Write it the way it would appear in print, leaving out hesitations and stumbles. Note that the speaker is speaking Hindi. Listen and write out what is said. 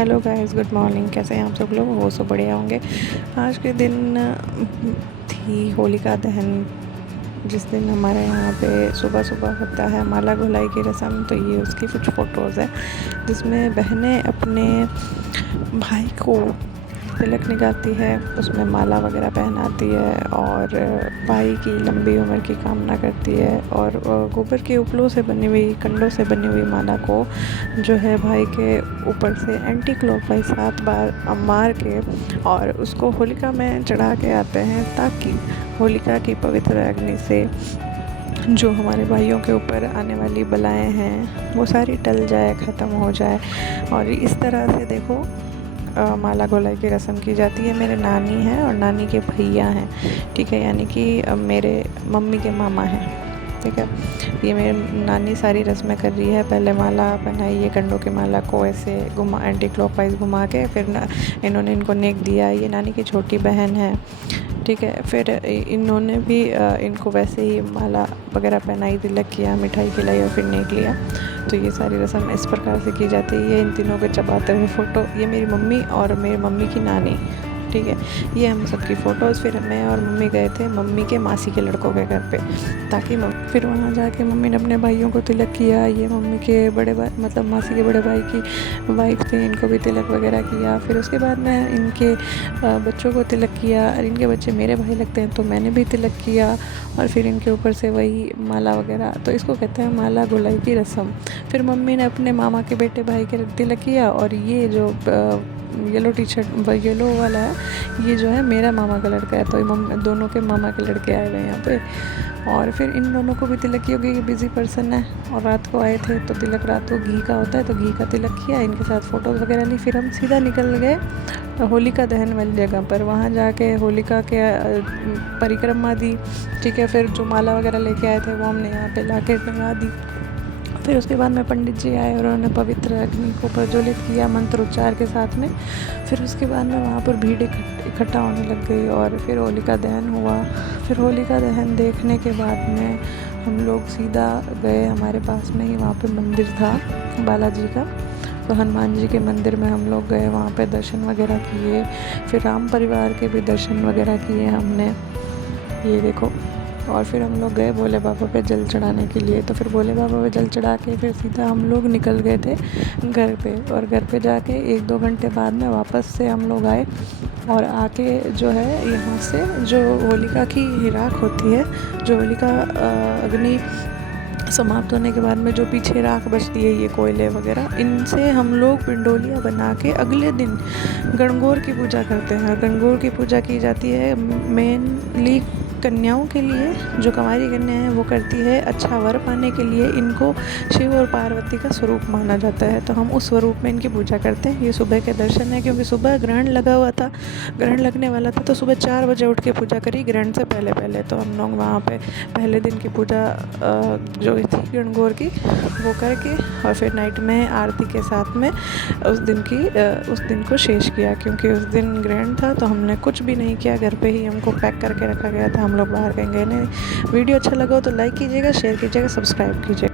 Hello guys, good morning. कैसे हैं आप सब लोग? वो सब बढ़िया होंगे। आज के दिन थी होलिका दहन, जिस दिन हमारे यहाँ पे सुबह सुबह होता है माला घुलाई की रस्म। तो ये उसकी कुछ फ़ोटोज़ है जिसमें बहनें अपने भाई को तिलक निकालती है, उसमें माला वगैरह पहनाती है और भाई की लंबी उम्र की कामना करती है। और गोबर के उपलों से बनी हुई, कंडों से बनी हुई माला को जो है भाई के ऊपर से एंटी क्लॉकवाइज 7 बार मार के और उसको होलिका में चढ़ा के आते हैं, ताकि होलिका की पवित्र अग्नि से जो हमारे भाइयों के ऊपर आने वाली बलाएं हैं वो सारी टल जाए, ख़त्म हो जाए। और इस तरह से देखो माला घोलाई की रस्म की जाती है। मेरे नानी हैं और नानी के भैया हैं, ठीक है, यानी कि मेरे मम्मी के मामा हैं, ठीक है। ये मेरी नानी सारी रस्में कर रही है। पहले माला पहनाई है, कंडों की माला को ऐसे घुमा, एंटी क्लॉकवाइज घुमा के, फिर इन्होंने इनको नेक दिया। ये नानी की छोटी बहन है, ठीक है। फिर इन्होंने भी इनको वैसे ही माला वगैरह पहनाई, तिलक किया, मिठाई खिलाई और फिर नेक लिया। तो ये सारी रस्म इस प्रकार से की जाती है। ये इन तीनों के चबाते हुए फ़ोटो, ये मेरी मम्मी और मेरी मम्मी की नानी, ठीक है। ये हम सबकी फ़ोटोज़। फिर मैं और मम्मी गए थे मम्मी के मासी के लड़कों के घर पे, ताकि फिर वहाँ जाके मम्मी ने अपने भाइयों को तिलक किया। ये मम्मी के बड़े भाई, मतलब मासी के बड़े भाई की वाइफ थी, इनको भी तिलक वगैरह किया। फिर उसके बाद में इनके बच्चों को तिलक किया, और इनके बच्चे मेरे भाई लगते हैं तो मैंने भी तिलक किया। और फिर इनके ऊपर से वही माला वगैरह, तो इसको कहते हैं माला घुलाई की रस्म। फिर मम्मी ने अपने मामा के बेटे भाई के तिलक किया। और ये जो येलो टी शर्ट, येलो वाला है, ये जो है मेरा मामा का लड़का है। तो ये दोनों के मामा के लड़के आए हुए हैं यहाँ पे। और फिर इन दोनों को भी तिलक किया, क्योंकि बिज़ी पर्सन है और रात को आए थे, तो तिलक रात को घी का होता है, तो घी का तिलक किया, इनके साथ फ़ोटोज़ वगैरह ली। फिर हम सीधा निकल गए होलिका दहन वाली जगह पर। वहाँ जाके होलिका के परिक्रमा दी, ठीक है। फिर जो माला वगैरह लेके आए थे वो हमने यहाँ पे ला के टंगा दी। फिर उसके बाद में पंडित जी आए और उन्होंने पवित्र अग्नि को प्रज्वलित किया मंत्रोच्चार के साथ में। फिर उसके बाद में वहाँ पर भीड़ इकट्ठा होने लग गई और फिर होलिका दहन हुआ। फिर होलिका दहन देखने के बाद में हम लोग सीधा गए, हमारे पास में ही वहाँ पे मंदिर था बालाजी का, तो हनुमान जी के मंदिर में हम लोग गए, वहाँ पे दर्शन वगैरह किए। फिर राम परिवार के भी दर्शन वगैरह किए हमने, ये देखो। और फिर हम लोग गए भोले बाबा पे जल चढ़ाने के लिए। तो फिर भोले बाबा पे जल चढ़ा के फिर सीधा हम लोग निकल गए थे घर पे। और घर पे जाके 1-2 घंटे बाद में वापस से हम लोग आए, और आके जो है यहाँ से जो होलिका की राख होती है, जो होलिका अग्नि समाप्त होने के बाद में जो पीछे राख बचती है, ये कोयले वगैरह, इनसे हम लोग पिंडोलियाँ बना के अगले दिन गणगौर की पूजा करते हैं। गणगौर की पूजा की जाती है मेनली कन्याओं के लिए, जो कुंवारी कन्या है वो करती है अच्छा वर पाने के लिए। इनको शिव और पार्वती का स्वरूप माना जाता है, तो हम उस स्वरूप में इनकी पूजा करते हैं। ये सुबह के दर्शन है, क्योंकि सुबह ग्रहण लगा हुआ था, ग्रहण लगने वाला था, तो सुबह 4 बजे उठ के पूजा करी ग्रहण से पहले पहले। तो हम लोग वहाँ पे पहले दिन की पूजा जो थी गणगौर की वो करके, और फिर नाइट में आरती के साथ में उस दिन को शेष किया। क्योंकि उस दिन ग्रहण था तो हमने कुछ भी नहीं किया, घर पे ही हमको पैक करके रखा गया था, हम लोग बाहर कहीं गए नहीं। वीडियो अच्छा लगा हो तो लाइक कीजिएगा, शेयर कीजिएगा, सब्सक्राइब कीजिएगा।